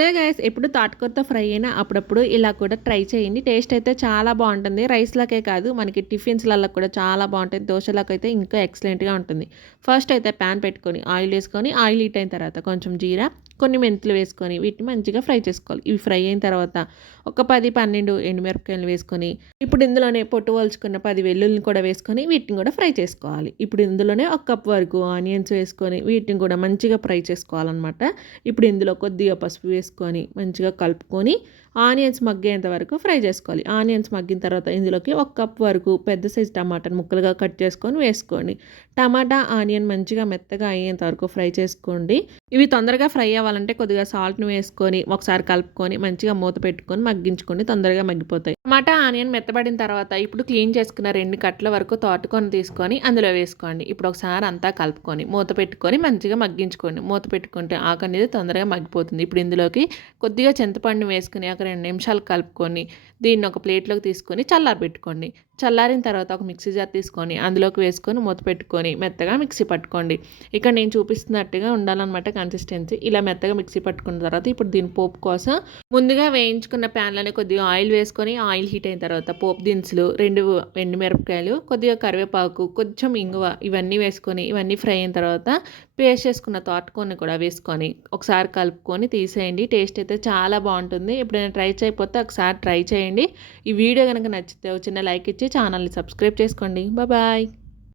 Hello guys ఎప్పుడు తాటకూరతో fry అయినా అప్పుడప్పుడు ఇలా కూడా ట్రై చేయండి. టేస్ట్ అయితే చాలా బాగుంటుంది. రైస్లకే కాదు మనకి టిఫిన్స్లలో కూడా చాలా బాగుంటుంది దోశలకు అయితే ఇంకా ఎక్సలెంట్గా ఉంటుంది. ఫస్ట్ అయితే ప్యాన్ పెట్టుకొని ఆయిల్ వేసుకొని ఆయిల్ హీట్ అయిన తర్వాత కొంచెం జీరా కొన్ని మెంతులు వేసుకొని వీటిని మంచిగా ఫ్రై చేసుకోవాలి. ఇవి ఫ్రై అయిన తర్వాత ఒక పది పన్నెండు ఎండుమిరపకాయలు వేసుకొని ఇప్పుడు ఇందులోనే పొట్టు వలుచుకున్న పది వెల్లుల్ని కూడా వేసుకొని వీటిని కూడా ఫ్రై చేసుకోవాలి. ఇప్పుడు ఇందులోనే ఒక కప్ వరకు ఆనియన్స్ వేసుకొని వీటిని కూడా మంచిగా ఫ్రై చేసుకోవాలన్నమాట. ఇప్పుడు ఇందులో కొద్దిగా పసుపు వేసుకొని మంచిగా కలుపుకొని ఆనియన్స్ మగ్గేంత వరకు ఫ్రై చేసుకోవాలి. ఆనియన్స్ మగ్గిన తర్వాత ఇందులోకి ఒక కప్ వరకు పెద్ద సైజు టమాటాను ముక్కలుగా కట్ చేసుకొని వేసుకోండి. టమాటా ఆనియన్ మంచిగా మెత్తగా అయ్యేంత వరకు ఫ్రై చేసుకోండి. ఇవి తొందరగా ఫ్రై అవ్వాలి. కావాలంటే కొద్దిగా సాల్ట్ను వేసుకొని ఒకసారి కలుపుకొని మంచిగా మూత పెట్టుకొని మగ్గించుకొని తొందరగా మగ్గిపోతాయి. టమాటా ఆనియన్ మెత్తబడిన తర్వాత ఇప్పుడు క్లీన్ చేసుకున్న రెండు కట్ల వరకు తోటకొని తీసుకొని అందులో వేసుకోండి. ఇప్పుడు ఒకసారి అంతా కలుపుకొని మూత పెట్టుకొని మంచిగా మగ్గించుకోండి. మూత పెట్టుకుంటే ఆకు అనేది తొందరగా మగ్గిపోతుంది. ఇప్పుడు ఇందులోకి కొద్దిగా చింతపండు వేసుకుని ఒక రెండు నిమిషాలు కలుపుకొని దీన్ని ఒక ప్లేట్లోకి తీసుకొని చల్లారబెట్టుకోండి చల్లారిన తర్వాత ఒక మిక్సీ జార్ తీసుకొని అందులోకి వేసుకొని మూత పెట్టుకొని మెత్తగా మిక్సీ పట్టుకోండి. ఇక్కడ నేను చూపిస్తున్నట్టుగా ఉండాలన్నమాట కన్సిస్టెన్సీ ఇలా మెత్తగా మిక్సీ పట్టుకున్న తర్వాత ఇప్పుడు దీని పోపు కోసం ముందుగా వేయించుకున్న ప్యాన్లోనే కొద్దిగా ఆయిల్ వేసుకొని ఆయిల్ హీట్ అయిన తర్వాత పోపు దినుసులు రెండు ఎండుమిరపకాయలు కొద్దిగా కరివేపాకు కొంచెం ఇంగువ ఇవన్నీ వేసుకొని ఇవన్నీ ఫ్రై అయిన తర్వాత పేస్ట్ చేసుకున్న తోటకూరని కూడా వేసుకొని ఒకసారి కలుపుకొని తీసేయండి. టేస్ట్ అయితే చాలా బాగుంటుంది. ఎప్పుడైనా ట్రై చేయకపోతే ఒకసారి ట్రై చేయండి. ఈ వీడియో కనుక నచ్చితే చిన్న లైక్ ఇచ్చి ఛానల్ని సబ్స్క్రైబ్ చేసుకోండి. బాయ్.